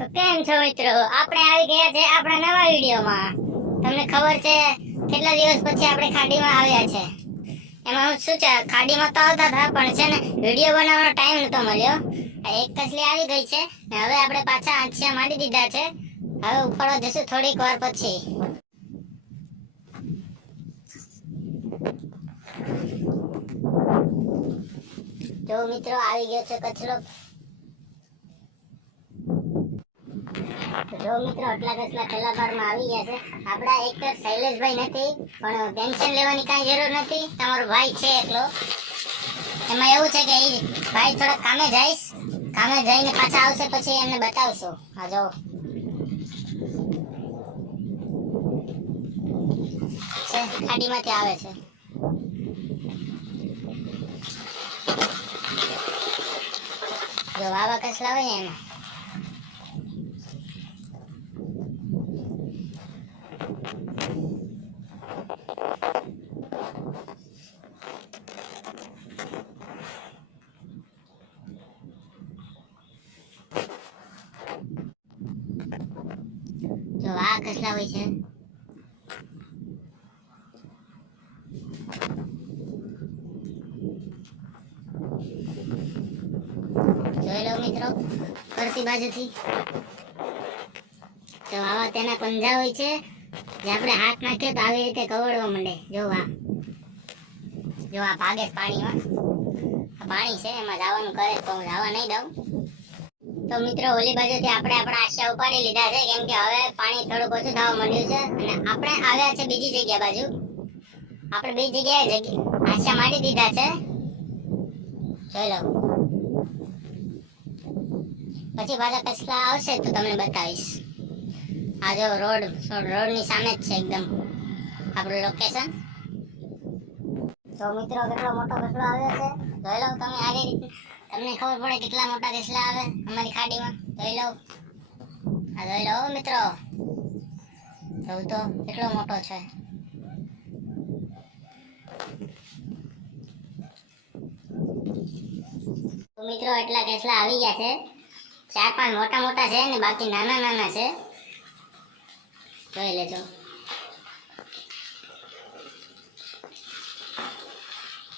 તો કેમ છો મિત્રો, આપણે આવી ગયા છે આપણા નવા વિડીયોમાં। તમને ખબર છે કેટલા દિવસ પછી આપણે ખાડીમાં આવ્યા છે। એમાં શું છે, ખાડીમાં તો આવતા હતા પણ છે ને વિડીયો બનાવવાનો ટાઈમ નતો મળ્યો। આ એક કસલી આવી ગઈ છે ને હવે આપણે પાછા આંછિયા માંડી દીધા છે। હવે ઉપાડવા જશું થોડીક વાર પછી। જો મિત્રો આવી ગયો છે કચરો। જો મિત્રો આટલા કચરા કલાકારમાં આવી ગયા છે। આપણા એક તો શૈલેષભાઈ નથી પણ ટેન્શન લેવાની કાંઈ જરૂર નથી, તમારો ભાઈ છે એકલો। એમાં એવું છે કે એ ભાઈ થોડા કામે જઈશ, કામે જઈને પાછા આવશે પછી એમને બતાવશું। હા જો ખાડીમાંથી આવે છે। જો આવા કચરા હોય ને એમાં જો આ કચરા હોય છે। જોઈ લો મિત્રો ફરતી બાજુથી તો આવા તેના પંજા હોય છે જે આપણે હાથ નાખીએ તો આવી રીતે કવડવા માંડે। જો આ ભાગે પાણીમાં, આ પાણી છે એમાં જવાનું કરે તો હું જવા નહીં દઉં। તો મિત્રો ઓલી બાજુથી આપણે આપણા આશા ઉપાડી લીધા છે કેમ કે હવે પાણી થોડુંક ઓછું થવા માંડ્યું છે અને આપણે આવ્યા છે બીજી જગ્યા બાજુ। આપણે બીજી જગ્યાએ આશા માંડી દીધા છે, જોઈ લો। પછી પાછા કચરા આવશે તો તમને બતાવીશ। આ જો રોડની સામે જ છે એકદમ આપણું લોકેશન। તો મિત્રો કેટલો મોટો કચરો આવ્યો છે જોઈ લો તમે। આગળ તમને ખબર પડે કેટલા મોટા કચરા આવે અમારી ખાડીમાં, જોઈ લો। આ જોઈ લો મિત્રો, જોઉં તો કેટલો મોટો છે। તો મિત્રો એટલા કચરા આવી ગયા છે, 4-5 મોટા મોટા છે ને બાકી નાના નાના છે, જોઈ લેજો।